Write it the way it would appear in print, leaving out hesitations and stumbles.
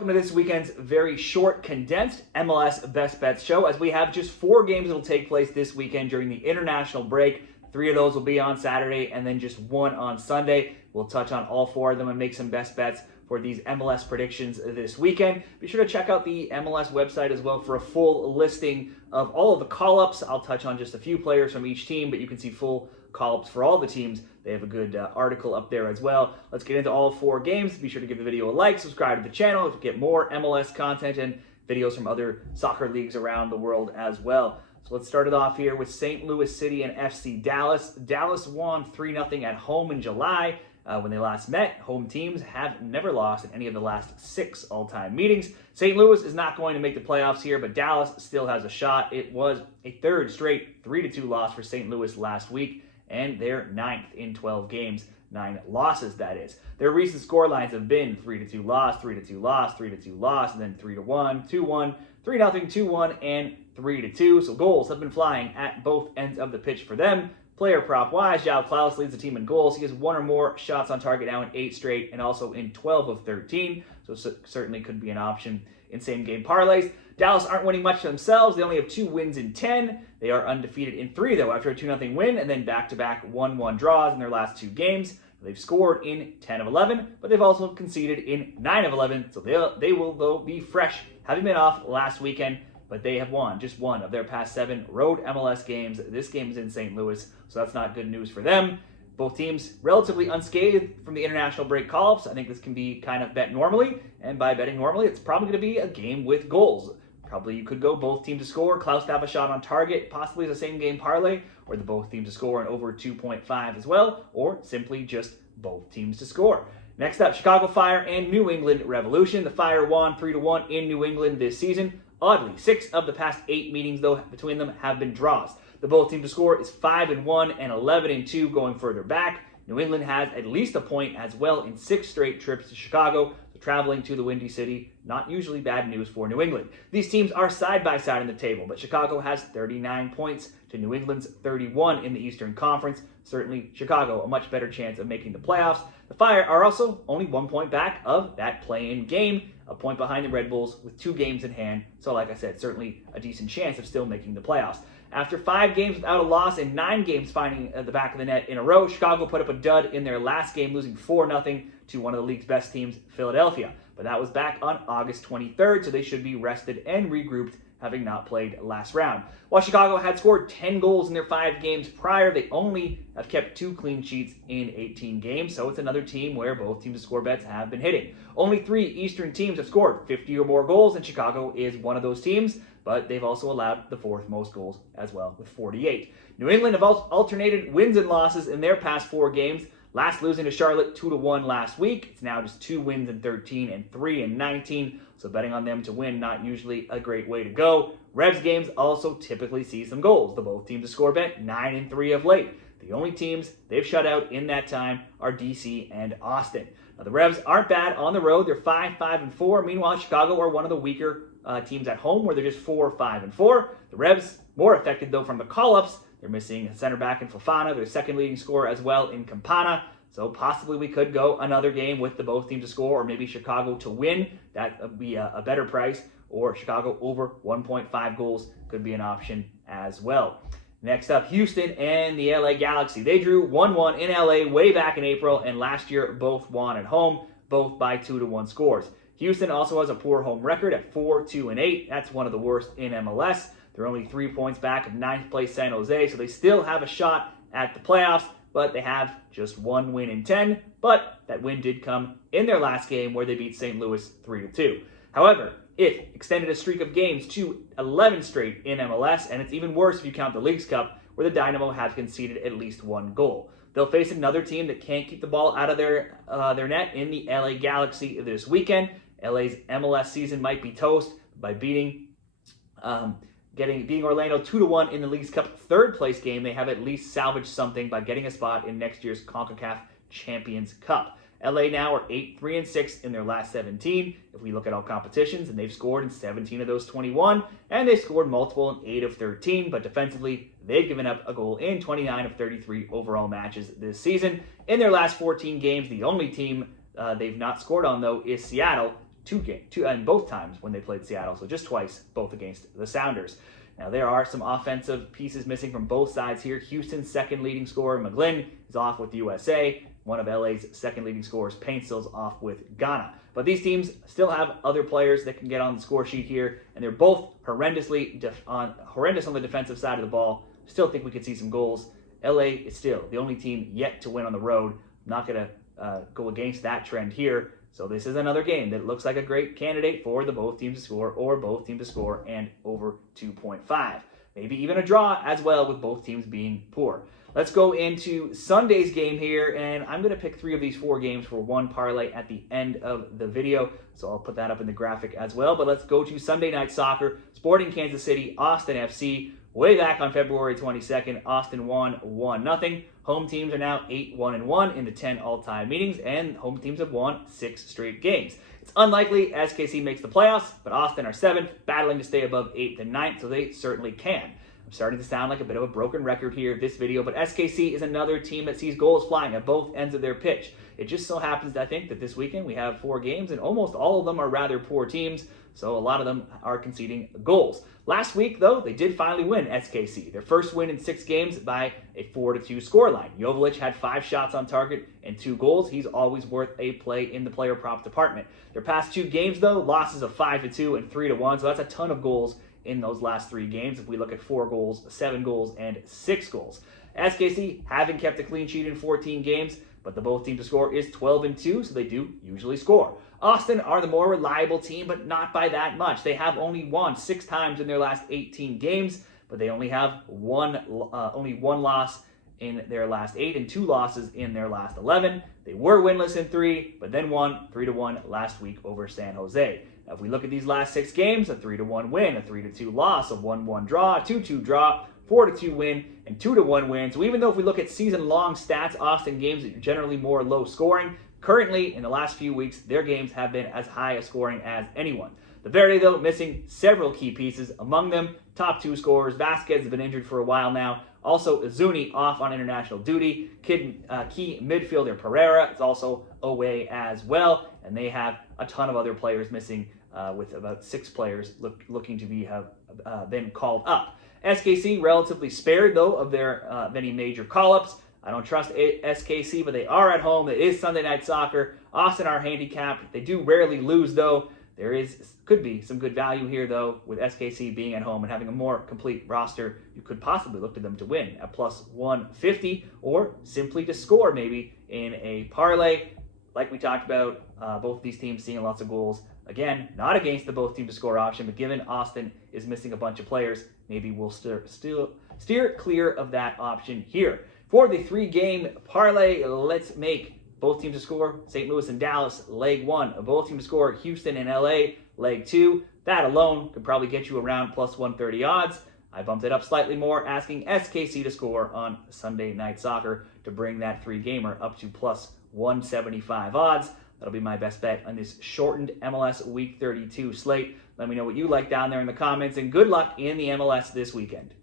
welcome to this weekend's very short, condensed MLS Best Bets show, as we have just 4 games that will take place this weekend during the international break. 3 of those will be on Saturday and then just 1 on Sunday. We'll touch on all 4 of them and make some best bets for these MLS predictions this weekend. Be sure to check out the MLS website as well for a full listing of all of the call-ups. I'll touch on just a few players from each team, but you can see full call-ups for all the teams. They have a good article up there as well. Let's get into all 4 games. Be sure to give the video a like, subscribe to the channel to get more MLS content and videos from other soccer leagues around the world as well. So let's start it off here with St. Louis City and FC Dallas. Dallas won 3-0 at home in July. When they last met, home teams have never lost in any of the last 6 all-time meetings. St. Louis is not going to make the playoffs here, but Dallas still has a shot. It was a 3rd straight 3-2 loss for St. Louis last week, and they're 9th in 12 games. 9 losses, that is. Their recent score lines have been 3-2 loss, 3-2 loss, 3-2 loss, and then 3-1, 2-1, 3-0, 2-1, and 3-2. So goals have been flying at both ends of the pitch for them. Player prop-wise, João Klaus leads the team in goals. He has 1 or more shots on target now in 8 straight and also in 12 of 13, so certainly could be an option in same-game parlays. Dallas aren't winning much themselves. They only have 2 wins in 10. They are undefeated in 3, though, after a 2-0 win and then back-to-back 1-1 draws in their last 2 games. They've scored in 10 of 11, but they've also conceded in 9 of 11, so they will, though, be fresh, having been off last weekend. But they have won just 1 of their past 7 road MLS games. This game is in St. Louis, so that's not good news for them. Both teams relatively unscathed from the international break call-ups. I think this can be kind of bet normally, and by betting normally, it's probably going to be a game with goals. Probably you could go both teams to score, Klaus to have a shot on target, possibly as a same-game parlay, or the both teams to score and over 2.5 as well, or simply just both teams to score. Next up, Chicago Fire and New England Revolution. The Fire won 3-1 in New England this season. Oddly, 6 of the past 8 meetings, though, between them have been draws. The both teams to score is 5-1 and 11-2 going further back. New England has at least a point as well in 6 straight trips to Chicago, so traveling to the Windy City, not usually bad news for New England. These teams are side by side in the table, but Chicago has 39 points to New England's 31 in the Eastern Conference. Certainly, Chicago a much better chance of making the playoffs. The Fire are also only 1 point back of that play-in game, a point behind the Red Bulls with 2 games in hand. So like I said, certainly a decent chance of still making the playoffs. After 5 games without a loss and 9 games finding the back of the net in a row, Chicago put up a dud in their last game, losing 4-0 to one of the league's best teams, Philadelphia. But that was back on August 23rd, so they should be rested and regrouped, having not played last round. While Chicago had scored 10 goals in their 5 games prior, they only have kept 2 clean sheets in 18 games, so it's another team where both teams to score bets have been hitting. Only 3 Eastern teams have scored 50 or more goals, and Chicago is one of those teams, but they've also allowed the 4th most goals as well with 48. New England have alternated wins and losses in their past 4 games, last losing to Charlotte 2-1 last week. It's now just 2 wins in 13 and 3 in 19, so betting on them to win, not usually a great way to go. Revs games also typically see some goals. The both teams to score bet 9 and 3 of late. The only teams they've shut out in that time are DC and Austin. Now, the Revs aren't bad on the road. They're 5-5-4. Meanwhile, Chicago are one of the weaker teams at home, where they're just 4-5-4. The Revs more affected, though, from the call-ups. They're missing a center back in Fofana, their 2nd leading scorer as well in Campana. So possibly we could go another game with the both teams to score, or maybe Chicago to win. That would be a better price. Or Chicago over 1.5 goals could be an option as well. Next up, Houston and the LA Galaxy. They drew 1-1 in LA way back in April, and last year both won at home, both by 2-1 scores. Houston also has a poor home record at 4-2-8. That's one of the worst in MLS. They're only 3 points back of 9th place San Jose, so they still have a shot at the playoffs, but they have just 1 win in 10. But that win did come in their last game, where they beat St. Louis 3-2. However, it extended a streak of games to 11 straight in MLS, and it's even worse if you count the Leagues Cup, where the Dynamo have conceded at least 1 goal. They'll face another team that can't keep the ball out of their net in the LA Galaxy this weekend. LA's MLS season might be toast by beating Orlando 2-1 in the Leagues Cup 3rd place game. They have at least salvaged something by getting a spot in next year's CONCACAF Champions Cup. LA now are 8-3-6 in their last 17. If we look at all competitions, and they've scored in 17 of those 21, and they've scored multiple in 8 of 13, but defensively, they've given up a goal in 29 of 33 overall matches this season. In their last 14 games, the only team they've not scored on, though, is Seattle. and both times when they played Seattle, so just twice, both against the Sounders. Now, there are some offensive pieces missing from both sides here. Houston's second leading scorer, McGlynn, is off with the USA. One of LA's second leading scorers, Paintsill's off with Ghana. But these teams still have other players that can get on the score sheet here, and they're both horrendous on the defensive side of the ball. Still think we could see some goals. LA is still the only team yet to win on the road. Not going to go against that trend here. So this is another game that looks like a great candidate for the both teams to score or both teams to score and over 2.5. Maybe even a draw as well with both teams being poor. Let's go into Sunday's game here, and I'm going to pick 3 of these 4 games for one parlay at the end of the video. So I'll put that up in the graphic as well. But let's go to Sunday Night Soccer, Sporting Kansas City, Austin FC. Way back on February 22nd, Austin won 1-0. Home teams are now 8-1-1 in the 10 all-time meetings, and home teams have won 6 straight games. It's unlikely SKC makes the playoffs, but Austin are 7th, battling to stay above 8th and 9th, so they certainly can. I'm starting to sound like a bit of a broken record here this video, but SKC is another team that sees goals flying at both ends of their pitch. It just so happens, I think, that this weekend we have 4 games, and almost all of them are rather poor teams, so a lot of them are conceding goals. Last week, though, they did finally win SKC. Their first win in 6 games by a 4-2 scoreline. Jovic had 5 shots on target and 2 goals. He's always worth a play in the player props department. Their past 2 games, though, losses of 5-2 and 3-1, so that's a ton of goals in those last 3 games if we look at 4 goals, 7 goals, and 6 goals. SKC haven't kept a clean sheet in 14 games, but the both teams to score is 12-2, so they do usually score. Austin are the more reliable team, but not by that much. They have only won 6 times in their last 18 games, but they only have one loss in their last 8 and 2 losses in their last 11. They were winless in 3, but then won 3-1 last week over San Jose. Now, if we look at these last 6 games, a 3-1 win, a 3-2 loss, a 1-1 draw, a 2-2 draw, 4-2 win, and 2-1 win. So even though if we look at season-long stats, Austin games are generally more low scoring. Currently, in the last few weeks, their games have been as high a scoring as anyone. The Verde, though, missing several key pieces. Among them, top 2 scorers. Vasquez has been injured for a while now. Also, Izuni off on international duty. Key midfielder Pereira is also away as well. And they have a ton of other players missing, with about 6 players looking to have been called up. SKC relatively spared, though, of their any major call-ups. I don't trust SKC, but they are at home. It is Sunday Night Soccer. Austin are handicapped. They do rarely lose, though. Could be some good value here, though, with SKC being at home and having a more complete roster. You could possibly look to them to win at plus 150 or simply to score maybe in a parlay. Like we talked about, both of these teams seeing lots of goals. Again, not against the both team to score option, but given Austin is missing a bunch of players, maybe we'll steer clear of that option here. For the 3-game parlay, let's make both teams to score. St. Louis and Dallas, leg 1. Both teams to score. Houston and LA, leg 2. That alone could probably get you around plus 130 odds. I bumped it up slightly more, asking SKC to score on Sunday Night Soccer to bring that 3-gamer up to plus 175 odds. That'll be my best bet on this shortened MLS Week 32 slate. Let me know what you like down there in the comments, and good luck in the MLS this weekend.